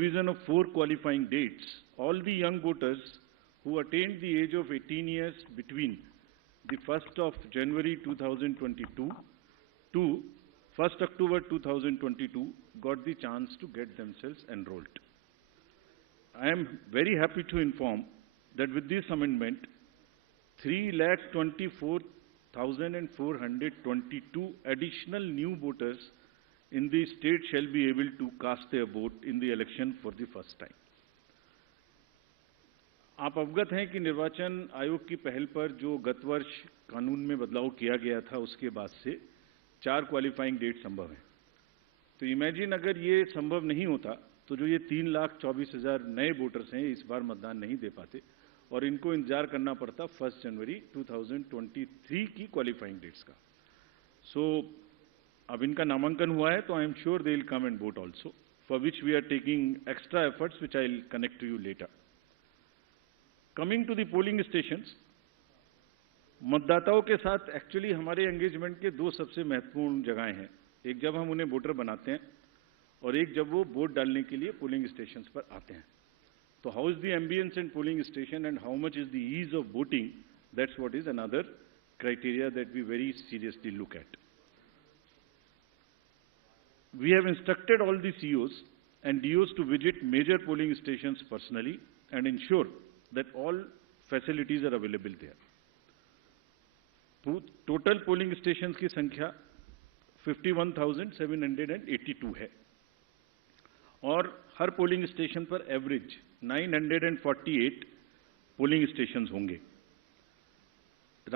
provision of 4 qualifying dates, all the young voters who attained the age of 18 years between the 1st of January 2022 to 1st October 2022 got the chance to get themselves enrolled. I am very happy to inform that with this amendment, 3,24,422 additional new voters in the state shall be able to cast their vote in the election for the first time. आप अवगत हैं कि निर्वाचन आयोग की पहल पर जो गत वर्ष कानून में बदलाव किया गया था, उसके बाद से 4 क्वालिफाइंग डेट संभव हैं। तो इमेजिन अगर ये संभव नहीं होता तो जो ये 3,24,000 नए वोटर्स हैं इस बार मतदान नहीं दे पाते और इनको इंतजार करना पड़ता 1 जनवरी 2023 की क्वालिफाइंग डेट्स का। सो अब इनका नामांकन हुआ है तो I am sure they will come and vote also, for which we are taking extra efforts which I will connect to you later. Coming to the polling stations, मतदाताओं के साथ एक्चुअली हमारे एंगेजमेंट के 2 सबसे महत्वपूर्ण जगहें हैं। एक जब हम उन्हें वोटर बनाते हैं और एक जब वो वोट डालने के लिए पोलिंग स्टेशंस पर आते हैं। तो how is the ambience in polling station and how much is the ease of voting, that's what is another criteria that we very seriously look at. We have instructed all the COs and DOs to visit major polling stations personally and ensure that all facilities are available there. Total polling stations की संख्या 51,782 है और हर polling station पर एवरेज 948 polling stations होंगे।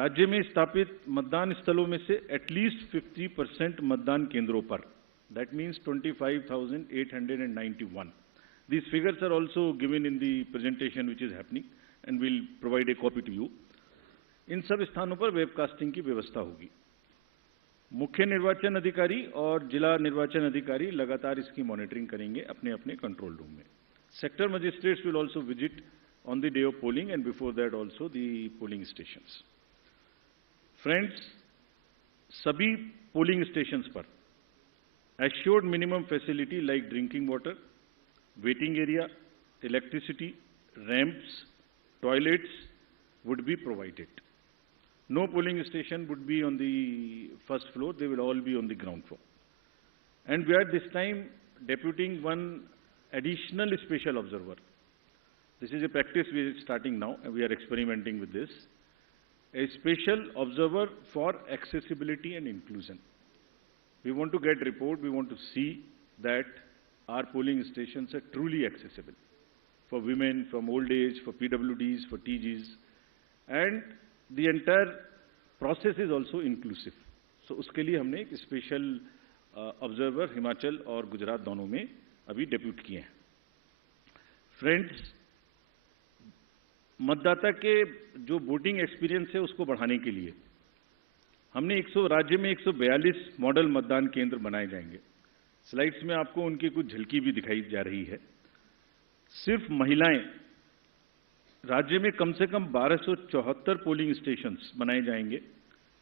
राज्य में स्थापित मतदान स्थलों में से एटलीस्ट 50% मतदान केंद्रों पर, that means 25,891. These figures are also given in the presentation which is happening and we'll provide a copy to you. इन सब स्थानों पर वेबकास्टिंग की व्यवस्था होगी। मुख्य निर्वाचन अधिकारी और जिला निर्वाचन अधिकारी लगातार इसकी मॉनिटरिंग करेंगे अपने अपने कंट्रोल रूम में। Sector magistrates will also visit on the day of polling and before that also the polling stations. Friends, सभी पोलिंग स्टेशंस पर assured minimum facility like drinking water, waiting area, electricity, ramps, toilets would be provided. No polling station would be on the first floor, they will all be on the ground floor. And we are this time deputing one additional special observer. This is a practice we are starting now and we are experimenting with this. A special observer for accessibility and inclusion. We want to get report, we want to see that our polling stations are truly accessible for women, from old age, for PWDs, for TGs, and the entire process is also inclusive. So उसके लिए हमने एक special observer Himachal और गुजरात दोनों में अभी डेप्यूट किए हैं। फ्रेंड्स, मतदाता के जो वोटिंग एक्सपीरियंस है उसको बढ़ाने के लिए हमने राज्य में 142 मॉडल मतदान केंद्र बनाए जाएंगे। स्लाइड्स में आपको उनकी कुछ झलकी भी दिखाई जा रही है। सिर्फ महिलाएं, राज्य में कम से कम 1274 पोलिंग स्टेशंस बनाए जाएंगे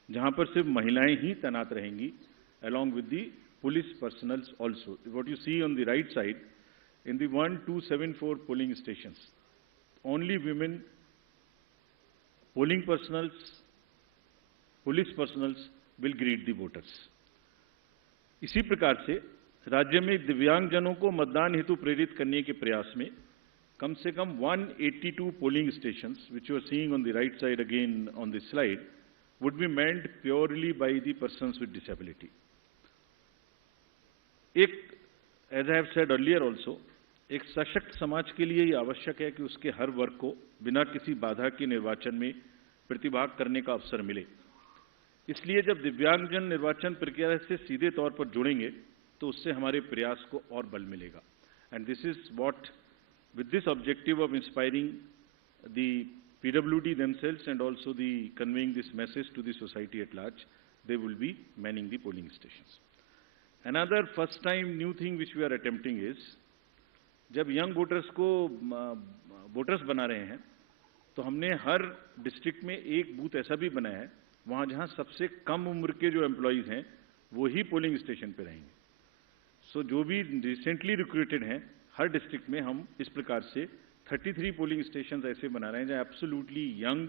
जहां पर सिर्फ महिलाएं ही तैनात रहेंगी, along with the police personnel also. What you see on the right side, in the 1274 polling stations, only women polling personnel, police personnels will greet the voters. इसी प्रकार से राज्य में दिव्यांगजनों को मतदान हेतु प्रेरित करने के प्रयास में कम से कम 182 polling stations, which you are seeing on the right side again on this slide, would be manned purely by the persons with disability. as I have said earlier also, एक सशक्त समाज के लिए ये आवश्यक है कि उसके हर वर्ग को बिना किसी बाधा के निर्वाचन में प्रतिभाग करने का अवसर मिले। इसलिए जब दिव्यांगजन निर्वाचन प्रक्रिया से सीधे तौर पर जुड़ेंगे तो उससे हमारे प्रयास को और बल मिलेगा। And this is what, with this objective of inspiring the PWD themselves and also the conveying this message to the society at large, they will be manning the polling stations. Another first time new thing which we are attempting is, जब young voters को वोटर्स बना रहे हैं तो हमने हर डिस्ट्रिक्ट में एक बूथ ऐसा भी बनाया है वहां जहां सबसे कम उम्र के जो एम्प्लॉइज हैं वो ही पोलिंग स्टेशन पे रहेंगे। सो जो भी रिसेंटली रिक्रूटेड हैं हर डिस्ट्रिक्ट में हम इस प्रकार से 33 पोलिंग स्टेशन ऐसे बना रहे हैं जहाँ absolutely young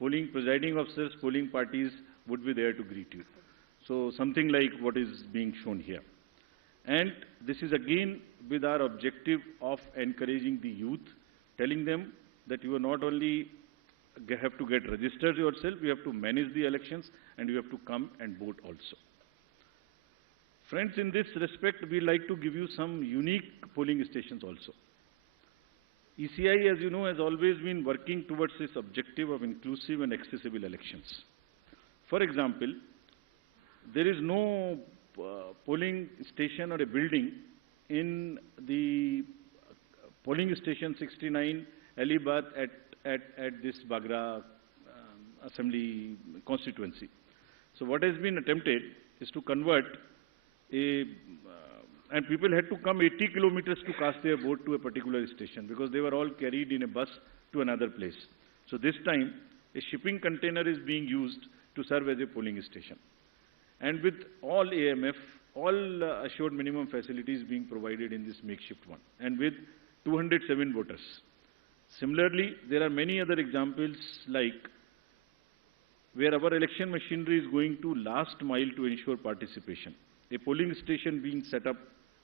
polling presiding officers, polling parties would be there to greet you. So something like what is being shown here. And this is again with our objective of encouraging the youth, telling them that you are not only have to get registered yourself, you have to manage the elections and you have to come and vote also. Friends, in this respect, we like to give you some unique polling stations also. ECI, as you know, has always been working towards this objective of inclusive and accessible elections. For example, there is no polling station or a building in the polling station 69 Alibad at this Bagra assembly constituency. So what has been attempted is to convert and people had to come 80 kilometers to cast their vote to a particular station because they were all carried in a bus to another place. So this time, a shipping container is being used to serve as a polling station. And with all AMF, all assured minimum facilities being provided in this makeshift one, and with 207 voters. Similarly, there are many other examples like where our election machinery is going to last mile to ensure participation. A polling station being set up,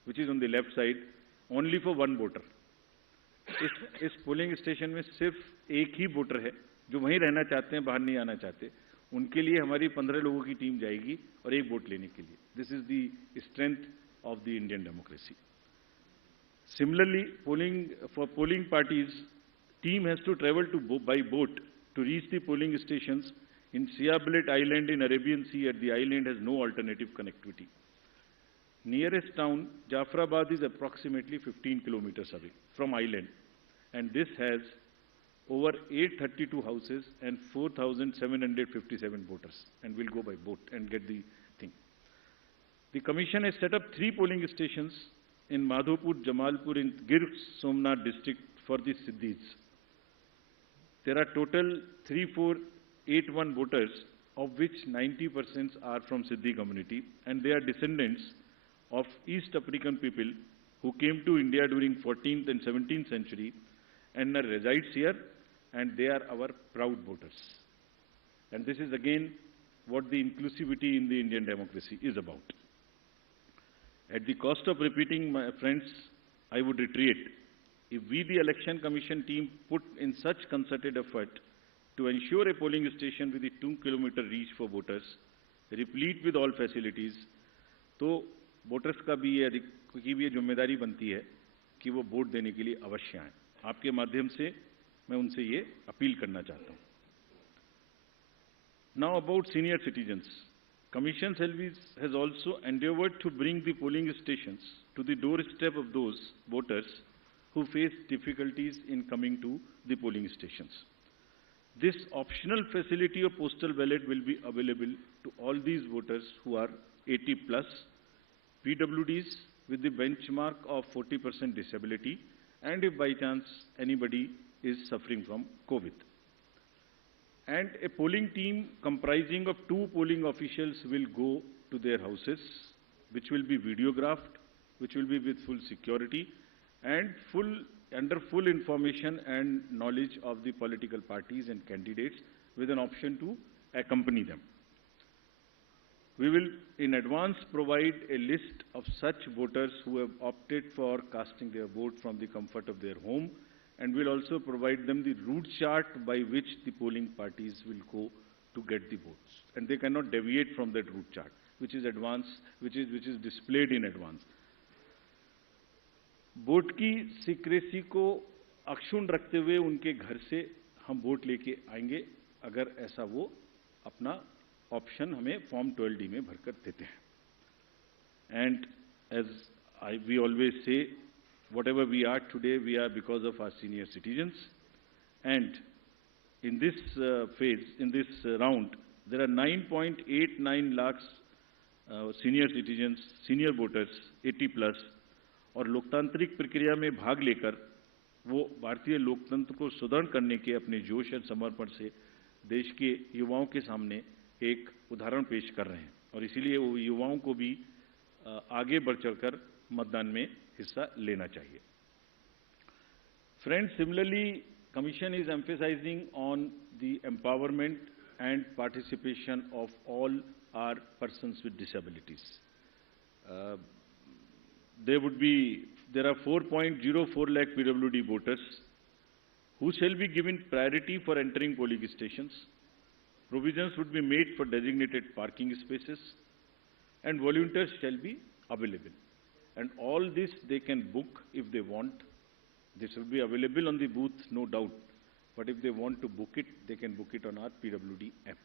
which is on the left side, only for one voter. इस polling station में सिर्फ एक ही वोटर है जो वहीं रहना चाहते हैं, बाहर नहीं आना चाहते. उनके लिए हमारी 15 लोगों की टीम जाएगी और एक वोट लेने के लिए. This is the strength of the Indian democracy. Similarly, for polling parties, team has to travel by boat to reach the polling stations in Siabelet Island in Arabian Sea. At the island has no alternative connectivity. Nearest town, Jafrabad, is approximately 15 kilometers away from island, and this has over 832 houses and 4,757 voters, and we'll go by boat and get the thing. The Commission has set up 3 polling stations in Madhopur, Jamalpur, in Gir Somnath district for the Siddhis. There are total 3481 voters, of which 90% are from Siddhi community, and they are descendants of East African people who came to India during 14th and 17th century and resides here, and they are our proud voters. And this is again what the inclusivity in the Indian democracy is about. At the cost of repeating, my friends, I would reiterate, if we, the Election Commission team, put in such concerted effort to ensure a polling station with a 2-kilometer reach for voters, replete with all facilities, तो वोटर्स का भी ये जिम्मेदारी बनती है कि वो वोट देने के लिए अवश्य आएं. आपके माध्यम से मैं उनसे ये अपील करना चाहता हूं. Now about senior citizens. Commission has also endeavored to bring the polling stations to the doorstep of those voters who face difficulties in coming to the polling stations. This optional facility of postal ballot will be available to all these voters who are 80 plus, PWDs with the benchmark of 40% disability, and if by chance anybody is suffering from COVID. And a polling team comprising of 2 polling officials will go to their houses, which will be videographed, which will be with full security, and under full information and knowledge of the political parties and candidates, with an option to accompany them. We will in advance provide a list of such voters who have opted for casting their vote from the comfort of their home, and will also provide them the route chart by which the polling parties will go to get the votes. And they cannot deviate from that route chart, which is displayed in advance. Vote की सीक्रेसी को अक्षुण्ण रखते हुए उनके घर से हम वोट लेके आएंगे अगर ऐसा वो अपना ऑप्शन हमें फॉर्म 12D में भरकर देते हैं. And as we always say, whatever we are today, we are because of our senior citizens. And in this phase, in this round, there are 9.89 lakhs senior citizens, senior voters, 80 plus, और लोकतांत्रिक प्रक्रिया में भाग लेकर वो भारतीय लोकतंत्र को सुदृढ़ करने के अपने जोश और समर्पण से देश के युवाओं के सामने एक उदाहरण पेश कर रहे हैं. और इसीलिए वो युवाओं को भी आगे बढ़ चढ़कर मतदान में हिस्सा लेना चाहिए. Friends, similarly, Commission is emphasizing on the empowerment and participation of all our persons with disabilities. There are 4.04 lakh PWD voters who shall be given priority for entering polling stations. Provisions would be made for designated parking spaces, and volunteers shall be available. And all this they can book if they want. This will be available on the booth, no doubt. But if they want to book it, they can book it on our PWD app.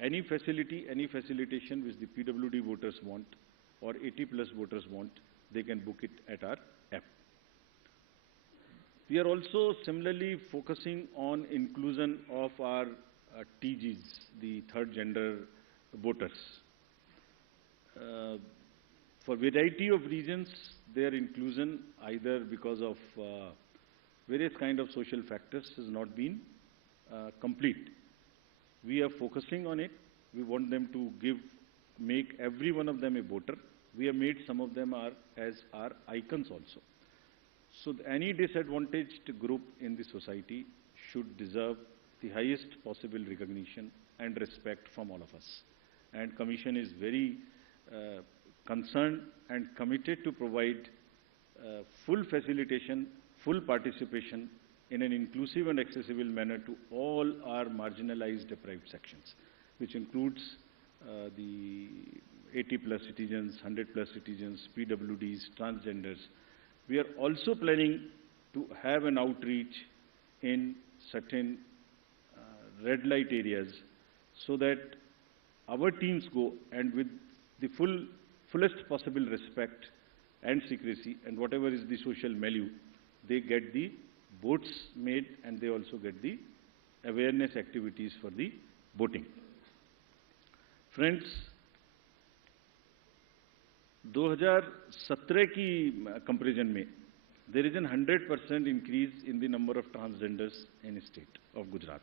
Any facility, any facilitation which the PWD voters want or 80+ voters want, they can book it at our app. We are also similarly focusing on inclusion of our TGs, the third gender voters. For variety of reasons, their inclusion, either because of various kind of social factors, has not been complete. We are focusing on it. We want them to make every one of them a voter. We have made some of them as our icons also. So any disadvantaged group in the society should deserve the highest possible recognition and respect from all of us. And Commission is very concerned and committed to provide full facilitation, full participation in an inclusive and accessible manner to all our marginalized deprived sections, which includes the 80+ citizens, 100+ citizens, PWDs, transgenders. We are also planning to have an outreach in certain red light areas so that our teams go and with the fullest possible respect and secrecy and whatever is the social milieu, they get the votes made and they also get the awareness activities for the voting. Friends, 2017 की comparison में there is a 100% increase in the number of transgenders in the state of Gujarat.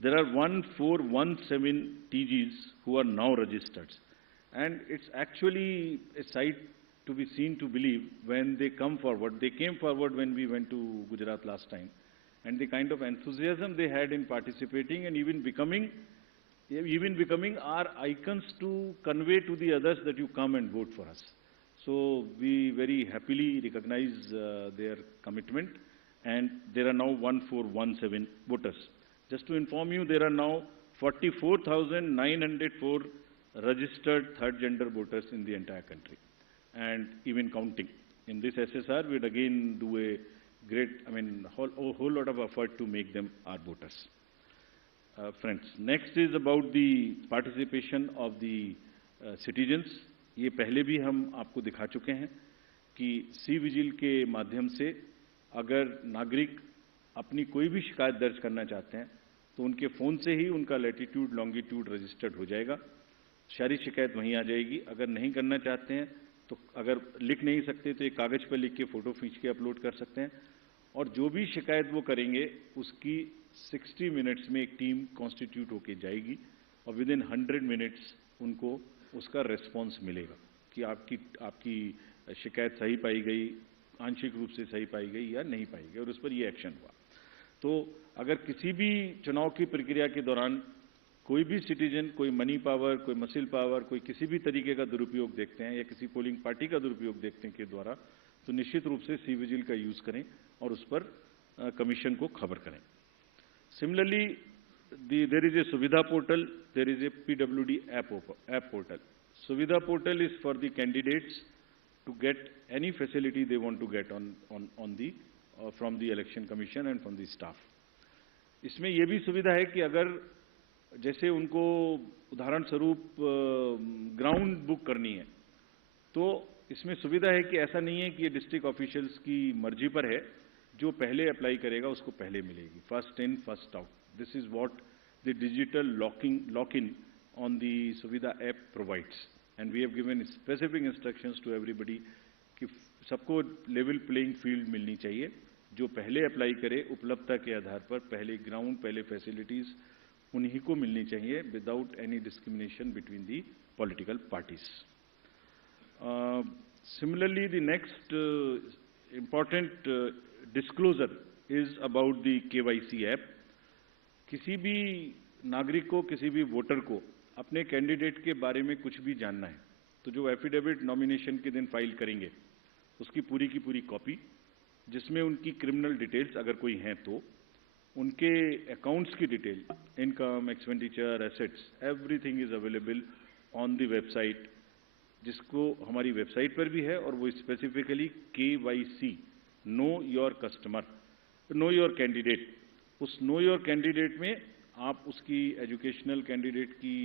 There are 1417 TGs who are now registered, and it's actually a sight to be seen to believe when they come forward. They came forward when we went to Gujarat last time, and the kind of enthusiasm they had in participating and even becoming our icons to convey to the others that you come and vote for us. So we very happily recognize their commitment, and there are now 1417 voters. Just to inform you, there are now 44,904 registered third gender voters in the entire country, and even counting. In this SSR, we'd again do a great, whole lot of effort to make them our voters. Friends, next is about the participation of the citizens. ये पहले भी हम आपको दिखा चुके हैं कि C vigil के माध्यम से अगर नागरिक अपनी कोई भी शिकायत दर्ज करना चाहते हैं तो उनके फ़ोन से ही उनका लैटिट्यूड लॉन्गिट्यूड रजिस्टर्ड हो जाएगा, सारी शिकायत वहीं आ जाएगी। अगर नहीं करना चाहते हैं तो अगर लिख नहीं सकते तो एक कागज़ पर लिख के फ़ोटो खींच के अपलोड कर सकते हैं, और जो भी शिकायत वो करेंगे उसकी 60 मिनट्स में एक टीम कॉन्स्टिट्यूट होके जाएगी और विदिन 100 मिनट्स उनको उसका रेस्पॉन्स मिलेगा कि आपकी शिकायत सही पाई गई, आंशिक रूप से सही पाई गई या नहीं पाई गई, और उस पर ये एक्शन हुआ। तो अगर किसी भी चुनाव की प्रक्रिया के दौरान कोई भी सिटीजन कोई मनी पावर, कोई मसल पावर, कोई किसी भी तरीके का दुरुपयोग देखते हैं या किसी पोलिंग पार्टी का दुरुपयोग देखते हैं के द्वारा, तो निश्चित रूप से सी विजिल का यूज़ करें और उस पर कमीशन को खबर करें। Similarly there is a Suvidha portal, there is a PWD app portal. Suvidha portal is for the candidates to get any facility they want to get from the election commission and from the staff. इसमें ये भी सुविधा है कि अगर जैसे उनको उदाहरण स्वरूप ग्राउंड बुक करनी है, तो इसमें सुविधा है कि ऐसा नहीं है कि ये डिस्ट्रिक्ट ऑफिशियल्स की मर्जी पर है, जो पहले अप्लाई करेगा उसको पहले मिलेगी, first in first out. This is what the digital lock-in on the Suvidha app provides, and we have given specific instructions to everybody कि सबको level playing field मिलनी चाहिए। जो पहले अप्लाई करे उपलब्धता के आधार पर पहले ग्राउंड, पहले फैसिलिटीज़ उन्हीं को मिलनी चाहिए without any discrimination between the political parties. Similarly, the next important disclosure is about the KYC app. किसी भी नागरिक को, किसी भी वोटर को अपने कैंडिडेट के बारे में कुछ भी जानना है तो जो एफिडेविट नॉमिनेशन के दिन फाइल करेंगे उसकी पूरी की पूरी कॉपी, जिसमें उनकी क्रिमिनल डिटेल्स अगर कोई हैं तो उनके अकाउंट्स की detail, income, expenditure, assets, everything is available on the website, जिसको हमारी वेबसाइट पर भी है और वो specifically KYC, know your customer, know your candidate. उस नो योर कैंडिडेट में आप उसकी एजुकेशनल कैंडिडेट की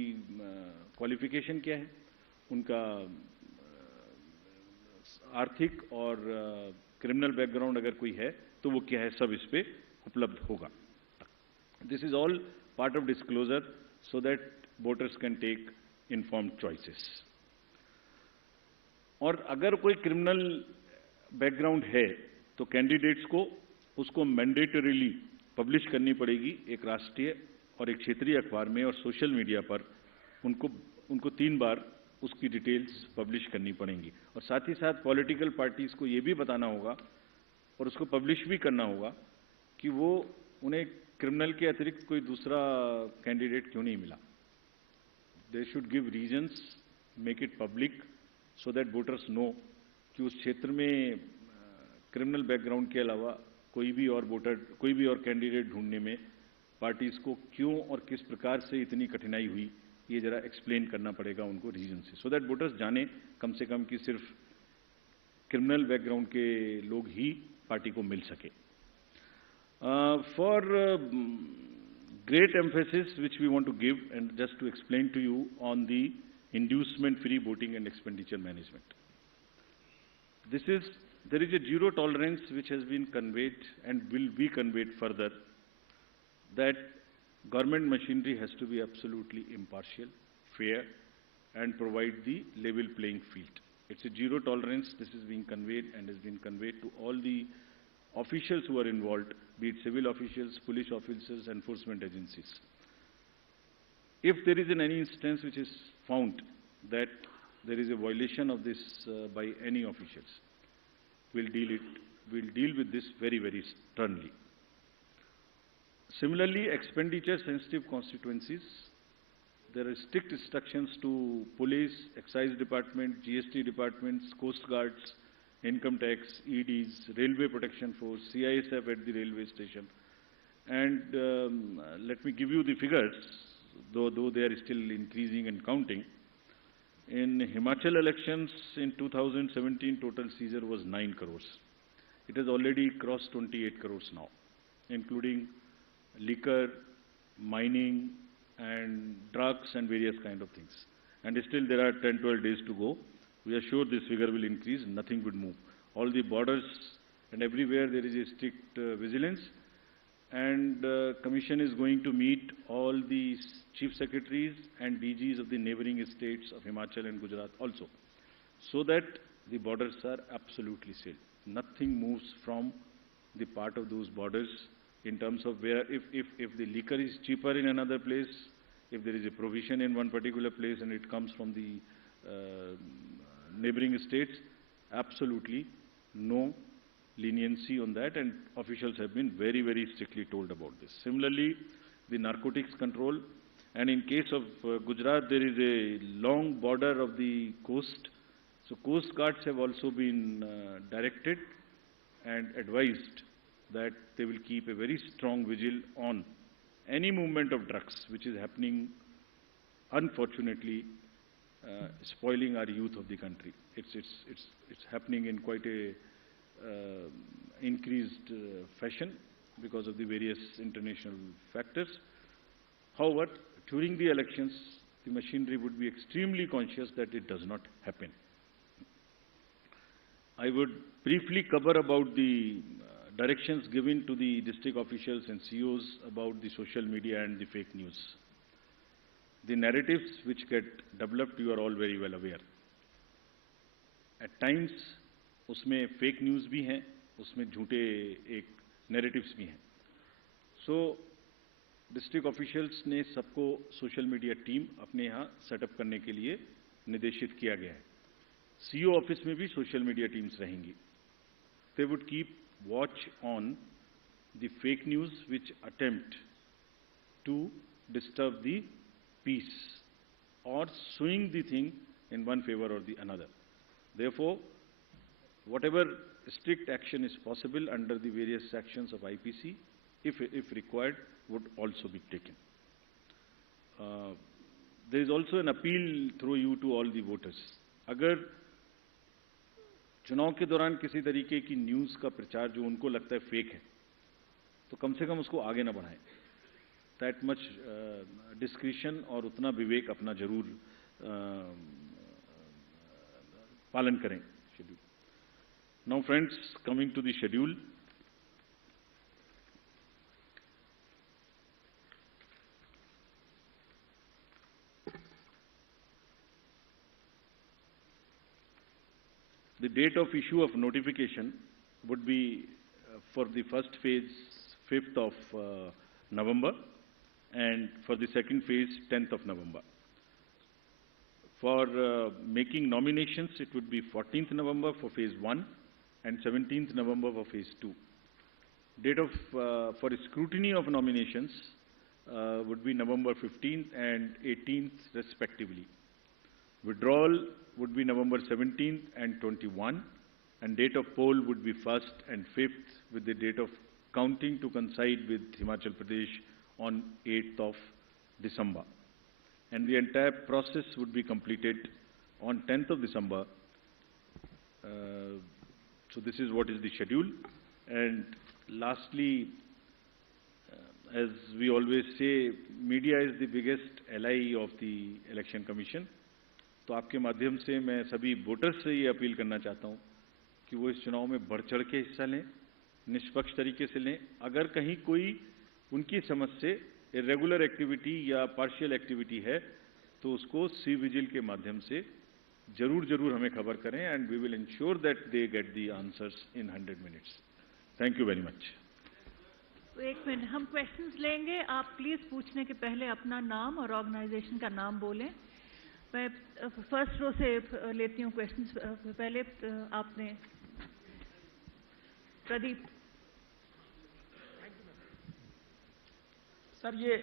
क्वालिफिकेशन क्या है, उनका आर्थिक और क्रिमिनल बैकग्राउंड अगर कोई है तो वो क्या है, सब इस पे उपलब्ध होगा। This is all part of disclosure so that voters can take informed choices. और अगर कोई क्रिमिनल बैकग्राउंड है तो कैंडिडेट्स को उसको मैंडेटरीली पब्लिश करनी पड़ेगी एक राष्ट्रीय और एक क्षेत्रीय अखबार में, और सोशल मीडिया पर उनको 3 बार उसकी डिटेल्स पब्लिश करनी पड़ेंगी। और साथ ही साथ पॉलिटिकल पार्टीज को ये भी बताना होगा और उसको पब्लिश भी करना होगा कि वो उन्हें क्रिमिनल के अतिरिक्त कोई दूसरा कैंडिडेट क्यों नहीं मिला। They should give reasons, make it public so that voters know कि उस क्षेत्र में क्रिमिनल बैकग्राउंड के अलावा कोई भी और कैंडिडेट ढूंढने में पार्टीज को क्यों और किस प्रकार से इतनी कठिनाई हुई, ये जरा एक्सप्लेन करना पड़ेगा उनको रीजन से, सो दैट वोटर्स जाने कम से कम कि सिर्फ क्रिमिनल बैकग्राउंड के लोग ही पार्टी को मिल सके। For great emphasis which we want to give, and just to explain to you on the inducement free voting and expenditure management. There is a zero tolerance which has been conveyed and will be conveyed further, that government machinery has to be absolutely impartial, fair, and provide the level playing field. It's a zero tolerance. This is being conveyed and has been conveyed to all the officials who are involved, be it civil officials, police officers, enforcement agencies. If there is any instance which is found that there is a violation of this by any officials, we'll deal with this very, very sternly. Similarly, expenditure-sensitive constituencies, there are strict instructions to police, excise department, GST departments, coast guards, income tax, EDs, railway protection force, CISF at the railway station. And let me give you the figures, though they are still increasing and counting. In Himachal elections in 2017, total seizure was 9 crores. It has already crossed 28 crores now, including liquor, mining, and drugs and various kind of things. And still there are 10-12 days to go. We are sure this figure will increase, nothing would move. All the borders and everywhere there is a strict vigilance, and Commission is going to meet all the Chief Secretaries and DGs of the neighboring states of Himachal and Gujarat also, so that the borders are absolutely safe. Nothing moves from the part of those borders in terms of where, if the liquor is cheaper in another place, if there is a provision in one particular place and it comes from the neighboring states, absolutely no leniency on that, and officials have been very, very strictly told about this. Similarly, the narcotics control, and in case of Gujarat, there is a long border of the coast, so coast guards have also been directed and advised that they will keep a very strong vigil on any movement of drugs which is happening, unfortunately, spoiling our youth of the country. It's happening in quite a increased fashion because of the various international factors. However, during the elections, the machinery would be extremely conscious that it does not happen. I would briefly cover about the directions given to the district officials and CEOs about the social media and the fake news. The narratives which get developed, you are all very well aware. At times, उसमें fake news भी हैं, उसमें झूठे एक narratives भी हैं. So, district officials ने सबको social media team अपने यहाँ setup करने के लिए निर्देशित किया गया है. CEO ऑफिस में भी social media teams रहेंगी. they would keep watch on the fake news which attempt to disturb the peace or swing the thing in one favor or the another. Therefore, whatever strict action is possible under the various sections of IPC, if required, would also be taken. There is also an appeal through you to all the voters. अगर चुनाव के दौरान किसी तरीके की न्यूज़ का प्रचार जो उनको लगता है फेक है, तो कम से कम उसको आगे ना बढ़ाएं. That much discretion और उतना विवेक अपना जरूर पालन करें. Now friends, coming to the schedule. The date of issue of notification would be for the first phase 5th of November and for the second phase 10th of November. For making nominations, it would be 14th November for phase 1 and 17th November for phase 2. Date of for scrutiny of nominations would be November 15th and 18th respectively. Withdrawal would be November 17th and 21, and date of poll would be 1st and 5th, with the date of counting to coincide with Himachal Pradesh on 8th of December. And the entire process would be completed on 10th of December. So this is what is the schedule. And lastly, as we always say, media is the biggest ally of the Election Commission. तो आपके माध्यम से मैं सभी वोटर्स से ये अपील करना चाहता हूँ कि वो इस चुनाव में बढ़ चढ़ के हिस्सा लें, निष्पक्ष तरीके से लें. अगर कहीं कोई उनकी समझ से इरेगुलर एक्टिविटी या पार्शियल एक्टिविटी है तो उसको सी विजिल के माध्यम से जरूर हमें खबर करें, and we will ensure that they get the answers in 100 minutes. Thank you very much. एक मिनट, हम क्वेश्चंस लेंगे. आप प्लीज पूछने के पहले अपना नाम और ऑर्गेनाइजेशन का नाम बोलें. मैं फर्स्ट रो से लेती हूँ क्वेश्चंस. पहले आपने प्रदीप. सर, ये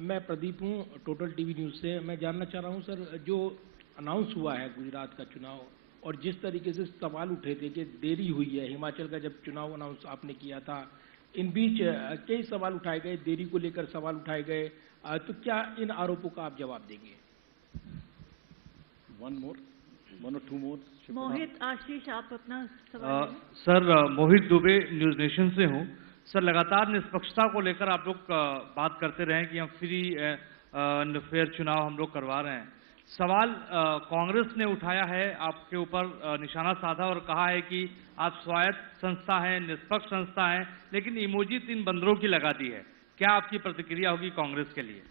मैं प्रदीप हूँ, टोटल टीवी न्यूज़ से. मैं जानना चाह रहा हूँ सर, जो अनाउंस हुआ है गुजरात का चुनाव और जिस तरीके से सवाल उठे थे कि देरी हुई है, हिमाचल का जब चुनाव अनाउंस आपने किया था, इन बीच कई सवाल उठाए गए, देरी को लेकर सवाल उठाए गए, तो क्या इन आरोपों का आप जवाब देंगे? One or two more. मोहित, आशीष, आप अपना सवाल. सर, मोहित दुबे, न्यूज़ नेशन से हूँ. सर, लगातार निष्पक्षता को लेकर आप लोग बात करते रहे कि हम फ्री एंड फेयर चुनाव हम लोग करवा रहे हैं. सवाल कांग्रेस ने उठाया है, आपके ऊपर निशाना साधा और कहा है कि आप स्वायत्त संस्था हैं, निष्पक्ष संस्था हैं, लेकिन इमोजी 3 बंदरों की लगा दी है. क्या आपकी प्रतिक्रिया होगी कांग्रेस के लिए?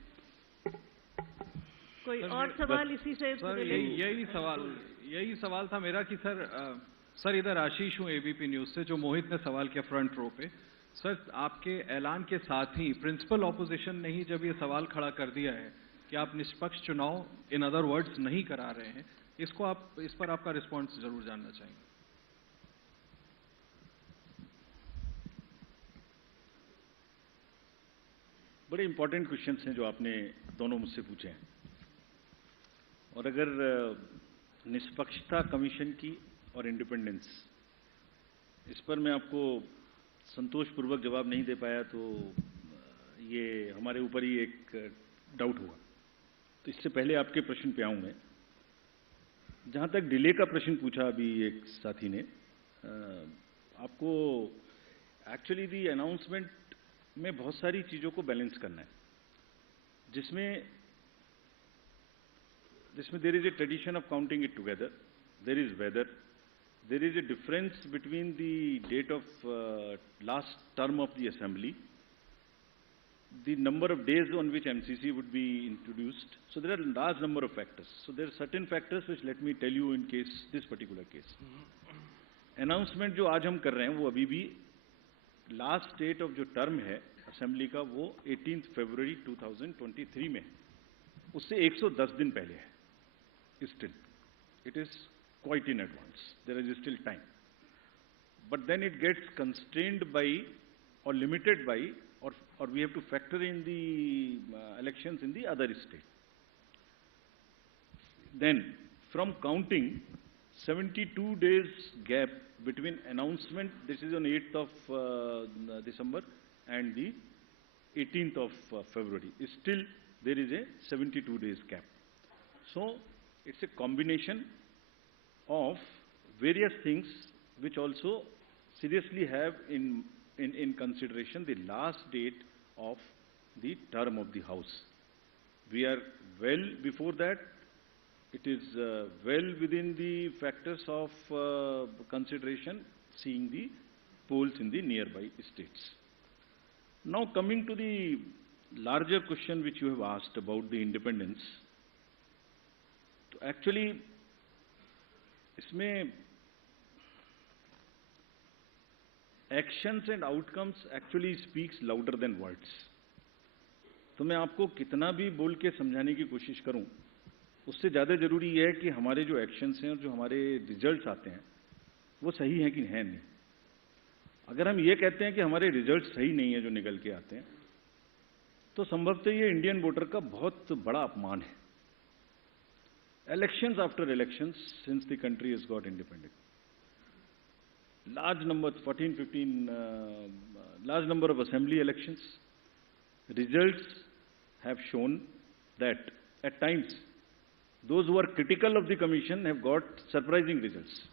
कोई और सवाल इसी से? सर, यही सवाल था मेरा कि सर इधर आशीष हूँ एबीपी न्यूज़ से. जो मोहित ने सवाल किया फ्रंट रो पे, सर आपके ऐलान के साथ ही प्रिंसिपल ऑपोजिशन ने ही जब ये सवाल खड़ा कर दिया है कि आप निष्पक्ष चुनाव इन अदर वर्ड्स नहीं करा रहे हैं, इस पर आपका रिस्पॉन्स जरूर जानना चाहेंगे. बड़े इंपॉर्टेंट क्वेश्चंस हैं जो आपने दोनों मुझसे पूछे हैं. और अगर निष्पक्षता कमीशन की और इंडिपेंडेंस, इस पर मैं आपको संतोषपूर्वक जवाब नहीं दे पाया तो ये हमारे ऊपर ही एक डाउट हुआ. तो इससे पहले आपके प्रश्न पे आऊं मैं. जहां तक डिले का प्रश्न पूछा अभी एक साथी ने, आपको एक्चुअली दी अनाउंसमेंट में बहुत सारी चीज़ों को बैलेंस करना है, जिसमें there is a tradition of counting it together. There is weather. There is a difference between the date of last term of the assembly, the number of days on which MCC would be introduced. So there are a large number of factors. So there are certain factors which let me tell you in case, this particular case. Announcement जो आज हम कर रहे हैं वो अभी भी last date of जो टर्म है असेंबली का वो 18 फरवरी 2023 में है. उससे 110 दिन पहले है. Still, it is quite in advance. There is still time. but then it gets constrained by or limited by, or we have to factor in the elections in the other state. Then, from counting, 72 days gap between announcement, this is on 8th of December, and the 18th of February. Still, there is a 72 days gap. So, it's a combination of various things which also seriously have in consideration the last date of the term of the House. We are well before that. It is well within the factors of consideration, seeing the polls in the nearby states. Now coming to the larger question which you have asked about the independence, actually इसमें actions and outcomes actually speaks louder than words. तो मैं आपको कितना भी बोल के समझाने की कोशिश करूं, उससे ज़्यादा ज़रूरी यह है कि हमारे जो एक्शंस हैं और जो हमारे रिजल्ट्स आते हैं वो सही हैं कि हैं नहीं। अगर हम ये कहते हैं कि हमारे रिजल्ट्स सही नहीं है जो निकल के आते हैं, तो संभवतः ये इंडियन वोटर का बहुत बड़ा अपमान है। Elections after elections since the country has got independent, large number, 14, 15, large number of assembly elections, results have shown that at times those who are critical of the commission have got surprising results.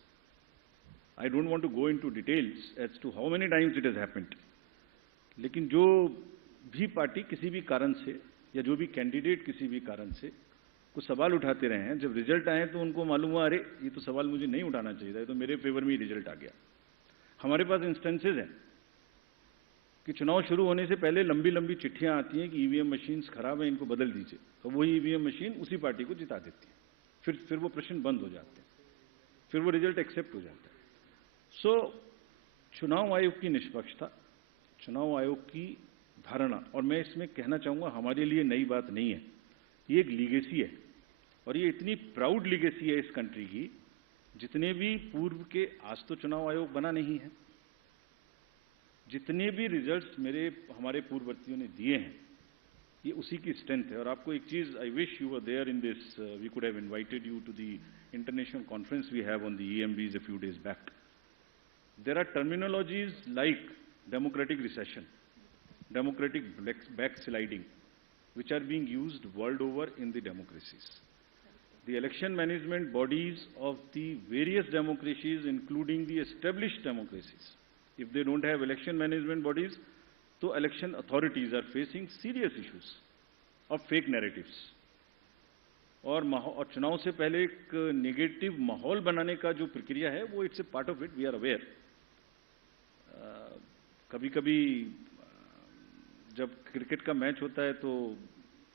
I don't want to go into details as to how many times it has happened. लेकिन जो भी पार्टी किसी भी कारण से या जो भी कैंडिडेट किसी भी कारण से कुछ सवाल उठाते रहे हैं, जब रिजल्ट आए तो उनको मालूम हुआ अरे ये तो सवाल मुझे नहीं उठाना चाहिए था, ये तो मेरे फेवर में ही रिजल्ट आ गया। हमारे पास इंस्टेंसेस हैं कि चुनाव शुरू होने से पहले लंबी लंबी चिट्ठियां आती हैं कि ईवीएम मशीन्स खराब हैं, इनको बदल दीजिए, तो वही ईवीएम मशीन उसी पार्टी को जिता देती है। फिर वो प्रश्न बंद हो जाते हैं, फिर वो रिजल्ट एक्सेप्ट हो जाता है। सो चुनाव आयोग की निष्पक्षता, चुनाव आयोग की धारणा, और मैं इसमें कहना चाहूँगा हमारे लिए नई बात नहीं है, ये एक लीगेसी है और ये इतनी प्राउड लीगेसी है इस कंट्री की, जितने भी पूर्व के, आज तो चुनाव आयोग बना नहीं है, जितने भी रिजल्ट्स हमारे पूर्ववर्तियों ने दिए हैं, ये उसी की स्ट्रेंथ है। और आपको एक चीज, I wish you were there in this, we could have invited you to the international conference we have on the EMBs a few days back. There are terminologies like democratic recession, democratic backsliding, which are being used world over in the democracies. The election management bodies of the various democracies, including the established democracies, if they don't have election management bodies, so election authorities are facing serious issues of fake narratives. और चुनाव से पहले एक नेगेटिव माहौल बनाने का जो प्रक्रिया है वो it's a part of it, we are aware. कभी कभी जब क्रिकेट का मैच होता है तो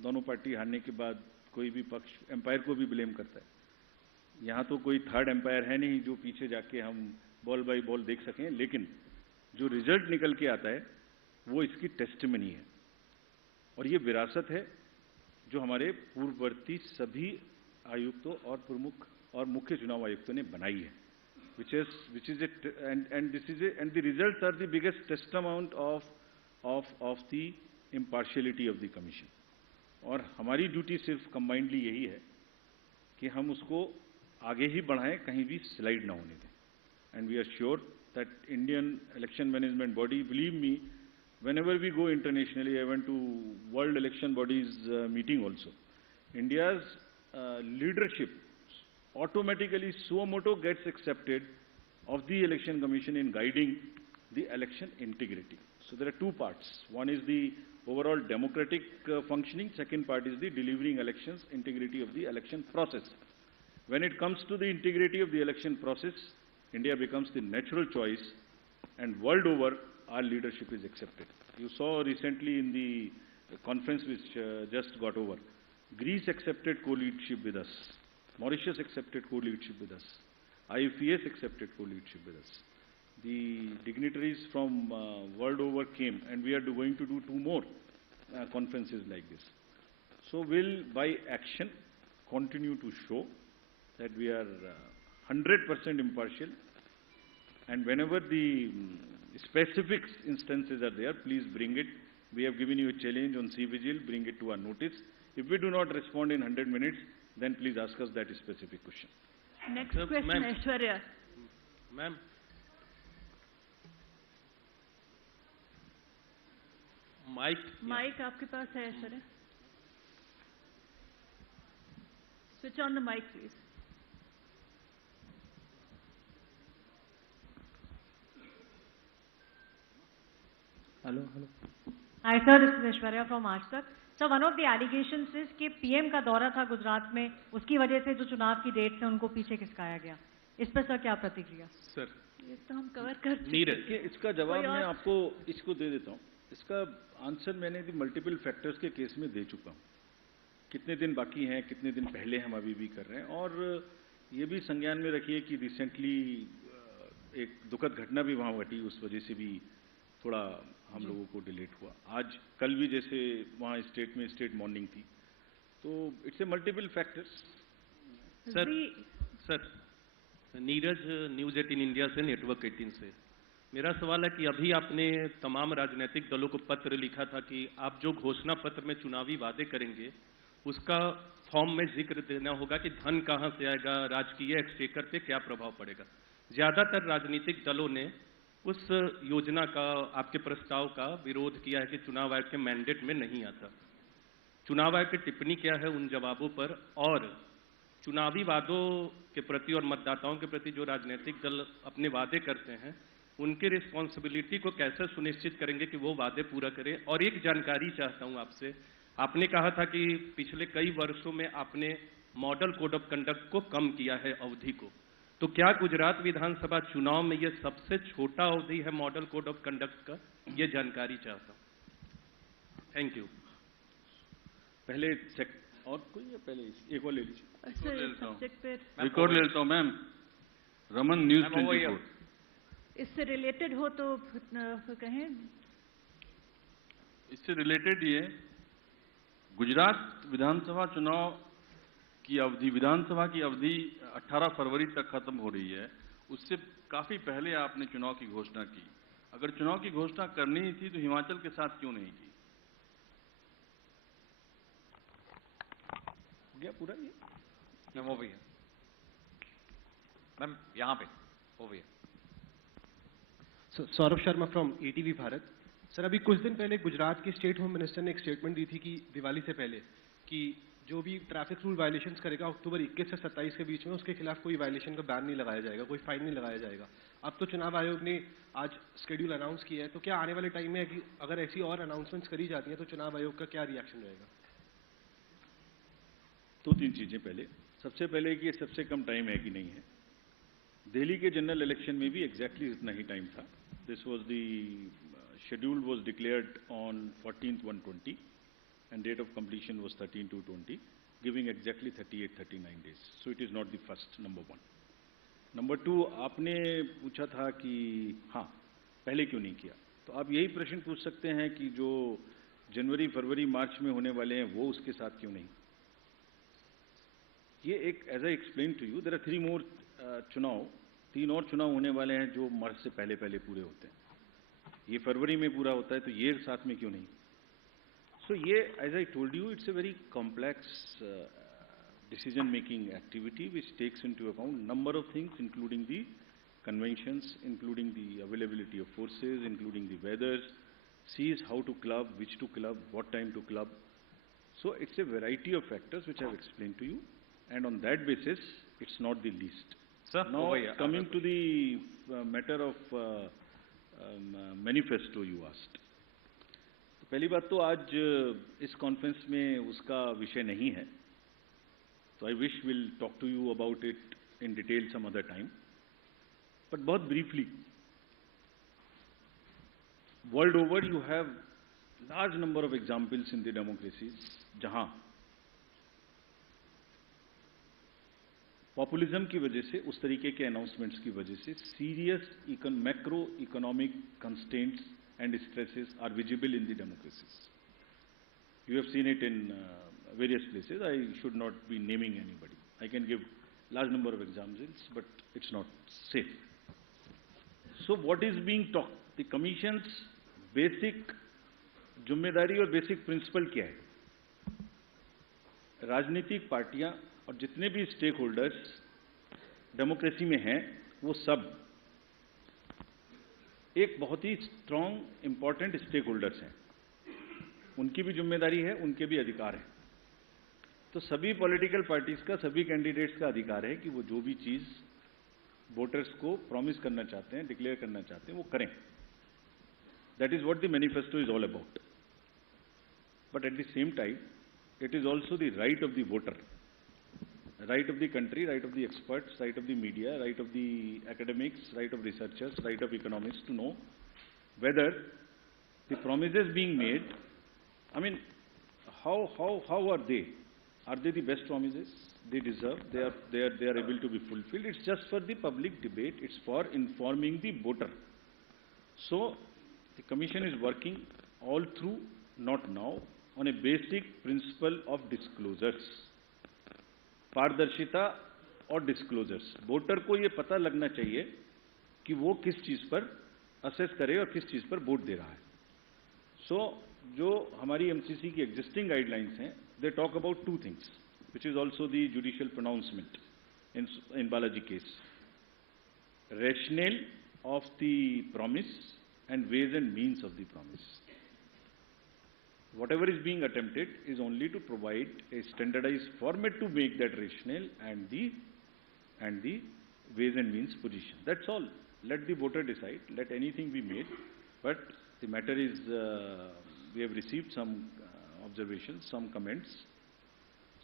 दोनों पार्टी हारने के बाद कोई भी पक्ष एम्पायर को भी ब्लेम करता है। यहाँ तो कोई थर्ड एम्पायर है नहीं जो पीछे जाके हम बॉल बाय बॉल देख सकें, लेकिन जो रिजल्ट निकल के आता है वो इसकी टेस्टिमनी है और ये विरासत है जो हमारे पूर्ववर्ती सभी आयुक्तों और प्रमुख और मुख्य चुनाव आयुक्तों ने बनाई है, which is it, and the results are the biggest testament of the impartiality of the commission. और हमारी ड्यूटी सिर्फ कंबाइंडली यही है कि हम उसको आगे ही बढ़ाएं, कहीं भी स्लाइड ना होने दें। And we are sure that Indian election management body, believe me, whenever we go internationally, I went to World Election Bodies meeting also, India's leadership automatically suo motu gets accepted of the Election Commission in guiding the election integrity. So there are two parts. One is the overall democratic functioning. Second part is the delivering elections, integrity of the election process. When it comes to the integrity of the election process, India becomes the natural choice, and world over, our leadership is accepted. You saw recently in the conference which just got over, Greece accepted co-leadership with us. Mauritius accepted co-leadership with us. IFES accepted co-leadership with us. The dignitaries from world over came, and we are going to do 2 more conferences like this. So we'll, by action, continue to show that we are 100% impartial, And whenever the specific instances are there, please bring it. We have given you a challenge on C-Vigil, bring it to our notice. If we do not respond in 100 minutes, then please ask us that specific question. Next question, Aishwarya. Ma'am mike आपके पास है Aishwarya? Switch on the mic, please. Hello. Hi sir, this is Aishwarya from Aaj Tak. So one of the allegations is कि पीएम का दौरा था गुजरात में, उसकी वजह से जो चुनाव की डेट्स हैं उनको पीछे खिसकाया गया. इस पर सर क्या प्रतिक्रिया? सर ये तो हम कवर कर चुके हैं. इसका जवाब मैं आपको इसको दे देता हूँ. इसका आंसर मैंने मल्टीपल फैक्टर्स के केस में दे चुका हूँ. कितने दिन बाकी हैं, कितने दिन पहले हम अभी भी कर रहे हैं. और ये भी संज्ञान में रखिए कि रिसेंटली एक दुखद घटना भी वहाँ घटी, उस वजह से भी थोड़ा हम लोगों को डिलेट हुआ. आज कल भी जैसे वहाँ स्टेट में स्टेट मॉर्निंग थी, तो it's a multiple factors. Sir Neeraj न्यूज़ 18 इंडिया से, नेटवर्क 18 से. मेरा सवाल है कि अभी आपने तमाम राजनीतिक दलों को पत्र लिखा था कि आप जो घोषणा पत्र में चुनावी वादे करेंगे उसका फॉर्म में जिक्र देना होगा कि धन कहां से आएगा, राजकीय एक्सचेकर पे क्या प्रभाव पड़ेगा. ज्यादातर राजनीतिक दलों ने उस योजना का, आपके प्रस्ताव का विरोध किया है कि चुनाव आयोग के मैंडेट में नहीं आता. चुनाव आयोग की टिप्पणी क्या है उन जवाबों पर, और चुनावी वादों के प्रति और मतदाताओं के प्रति जो राजनीतिक दल अपने वादे करते हैं उनके रिस्पॉन्सिबिलिटी को कैसे सुनिश्चित करेंगे कि वो वादे पूरा करें. और एक जानकारी चाहता हूं आपसे, आपने कहा था कि पिछले कई वर्षों में आपने मॉडल कोड ऑफ कंडक्ट को कम किया है अवधि को, तो क्या गुजरात विधानसभा चुनाव में यह सबसे छोटा अवधि है मॉडल कोड ऑफ कंडक्ट का? ये जानकारी चाहता हूं. Thank you. पहले और कोई है? पहले एक और ले लीजिए. रिकॉर्ड ले लेता हूँ मैम. रमन न्यूज़ 24. इससे रिलेटेड हो तो कहें. इससे रिलेटेड ये गुजरात विधानसभा चुनाव की अवधि, विधानसभा की अवधि 18 फरवरी तक खत्म हो रही है. उससे काफी पहले आपने चुनाव की घोषणा की. अगर चुनाव की घोषणा करनी ही थी तो हिमाचल के साथ क्यों नहीं की? हो गया पूरा ये? मैम वो भी है. मैम यहाँ पे वो भी है. सौरभ शर्मा फ्रॉम ETV भारत. सर अभी कुछ दिन पहले गुजरात के स्टेट होम मिनिस्टर ने एक स्टेटमेंट दी थी कि दिवाली से पहले कि जो भी ट्रैफिक रूल वायलेशंस करेगा अक्टूबर 21 से 27 के बीच में उसके खिलाफ कोई वायलेशन का बैन नहीं लगाया जाएगा, कोई फाइन नहीं लगाया जाएगा. अब तो चुनाव आयोग ने आज शेड्यूल अनाउंस किया है, तो क्या आने वाले टाइम में कि अगर ऐसी और अनाउंसमेंट्स करी जाती हैं तो चुनाव आयोग का क्या रिएक्शन रहेगा? दो तीन चीजें. पहले सबसे पहले कि सबसे कम टाइम है कि नहीं है. दिल्ली के जनरल इलेक्शन में भी एग्जैक्टली इतना ही टाइम था. This was the schedule was declared on 14/1/20 and date of completion was 13/2/20, giving exactly 38-39 days. So it is not the first, number one. Number two, आपने पूछा था कि हाँ पहले क्यों नहीं किया, तो आप यही प्रश्न पूछ सकते हैं कि जो जनवरी, फरवरी, मार्च में होने वाले हैं वो उसके साथ क्यों नहीं. ये एक, as I explain to you, there are 3 more चुनाव, 3 और चुनाव होने वाले हैं जो मार्च से पहले पहले पूरे होते हैं. ये फरवरी में पूरा होता है, तो ये साथ में क्यों नहीं. सो ये, as I told you, it's a very complex decision making activity which takes into account number of things, including the conventions, including the availability of forces, including the weather, sees how to club, which to club, what time to club. So it's a variety of factors which I have explained to you, and on that basis, it's not the least. Sir, now coming to the matter of manifesto you asked. तो पहली बात तो आज इस कॉन्फ्रेंस में उसका विषय नहीं है, तो I wish will talk to you about it in detail some other time. But बहुत briefly, world over you have large number of examples in the democracies जहां पॉपुलिज्म की वजह से, उस तरीके के अनाउंसमेंट्स की वजह से serious macro economic constraints and stresses are visible in the democracies. You have seen it in various places. I should not be naming anybody. I can give large number of examples, but it's not safe. So what is being talked? The Commission's basic जिम्मेदारी और basic principle क्या है? राजनीतिक पार्टियां और जितने भी stake holders democracy में हैं, वो सब एक बहुत ही स्ट्रांग इंपॉर्टेंट स्टेक होल्डर्स हैं। उनकी भी जिम्मेदारी है, उनके भी अधिकार हैं। तो सभी पॉलिटिकल पार्टीज का, सभी कैंडिडेट्स का अधिकार है कि वो जो भी चीज वोटर्स को प्रॉमिस करना चाहते हैं, डिक्लेयर करना चाहते हैं, वो करें। That is what the manifesto is all about. But at the same time it is also the right of the voter, right of the country, right of the experts, right of the media, right of the academics, right of researchers, right of economists to know whether the promises being made, I mean, how are they? Are they the best promises they deserve? They are able to be fulfilled. It's just for the public debate. It's for informing the voter. So the Commission is working all through, not now, on a basic principle of disclosures, पारदर्शिता और disclosures. Voter को ये पता लगना चाहिए कि वो किस चीज पर असेस करे और किस चीज पर वोट दे रहा है। सो जो हमारी एमसीसी की एग्जिस्टिंग गाइडलाइंस हैं, they talk about two things, which is also the judicial pronouncement in Balaji case, rationale of the promise and ways and means of the promise. Whatever is being attempted is only to provide a standardized format to make that rationale and the ways and means position. That's all. Let the voter decide. Let anything be made. But the matter is, we have received some observations, some comments.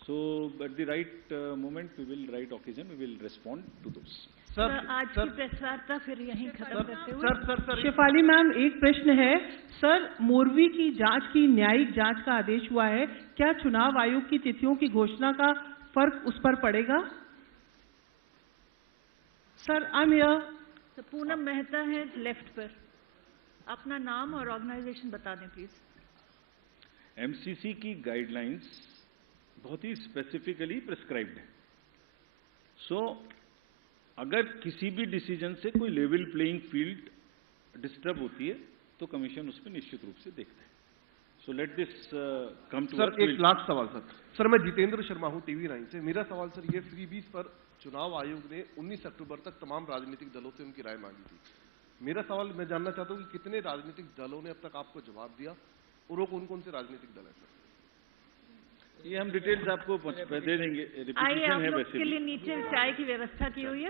So, at the right moment, we will, right occasion, we will respond to those. Sir, आज की प्रेस वार्ता फिर यहीं खत्म करते हुए शेफाली मैम, एक प्रश्न है सर, मोरवी की जांच की न्यायिक जांच का आदेश हुआ है, क्या चुनाव आयोग की तिथियों की घोषणा का फर्क उस पर पड़ेगा? Sir, I am here. Poonam मेहता है लेफ्ट पर, अपना नाम और ऑर्गेनाइजेशन बता दें प्लीज। एमसीसी की गाइडलाइंस बहुत ही स्पेसिफिकली प्रिस्क्राइब्ड है। सो अगर किसी भी डिसीजन से कोई लेवल प्लेइंग फील्ड डिस्टर्ब होती है तो कमीशन उस पर निश्चित रूप से देखता है। So let this come to sir, एक लास्ट सवाल सर, मैं जितेंद्र शर्मा हूं टीवी 9 से। मेरा सवाल सर ये, फ्रीबीज पर चुनाव आयोग ने 19 अक्टूबर तक तमाम राजनीतिक दलों से उनकी राय मांगी थी। मेरा सवाल मैं जानना चाहता हूं कि कितने राजनीतिक दलों ने अब तक आपको जवाब दिया और वो कौन कौन से राजनीतिक दल है सर? ये हम डिटेल्स आपको दे देंगे। आइए, आप लोग के लिए नीचे चाय की व्यवस्था की हुई है।